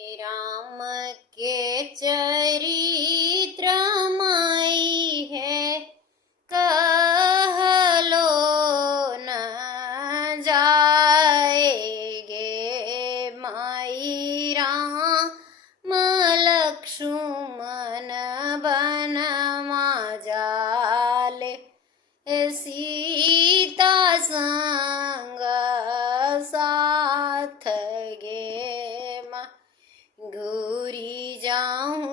राम के चरित्र माई है, कह लो न जाएगे। माई राम लक्ष्मण बनमा जाले, सीता संग साथ गे। घूरी जाऊँ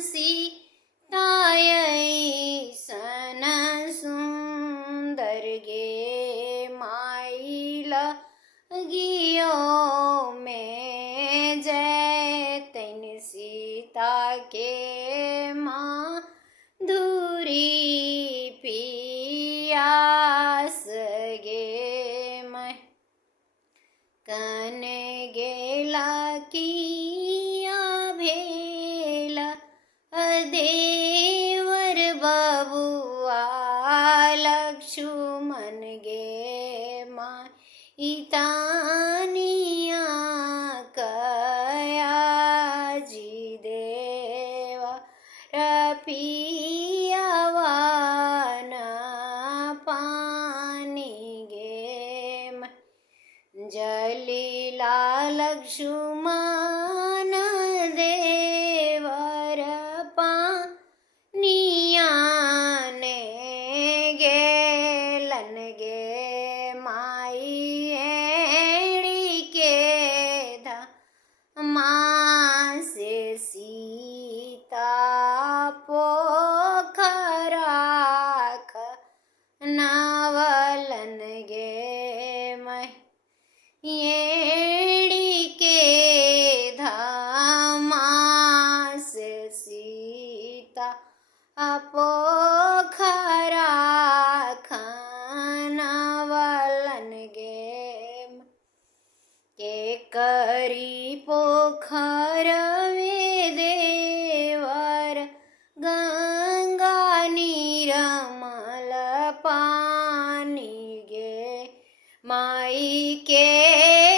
सीता ऐसन सुंदर गे। माई लगियो में जैतन सीता के माँ धूरी पियास गे। मैं कन गेला किया भेला, देवर बबुआ लक्ष्मण गे। माई तानिया कया जी देवा, रपियावा न पानी गे। जलीला लक्ष्मण देवर पानिया ने गेलन गे। माई एड़ी के धामा से सीता पोखराख नावलन गे। मैं एड़ी के धामा से सीता पोखरा खानवलन गे। के करी पोखर वे देवर, गंगा निर्मल पानी गे। माई के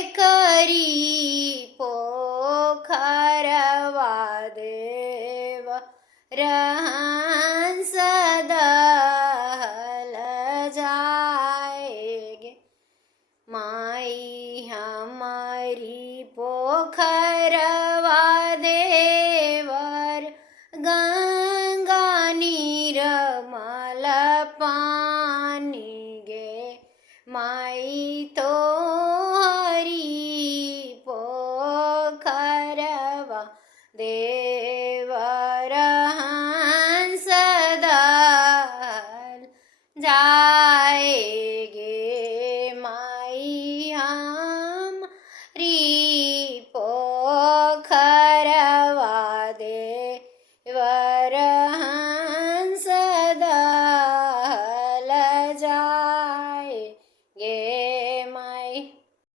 करी पोखरवा देव, रहंस दहल जाएगे। माई हमारी पोखरवा देवर, गंगा निर्मल पानी गे। माई तो हरी पोखरवा देवर, हंस दहल जाएगे। माई हमारी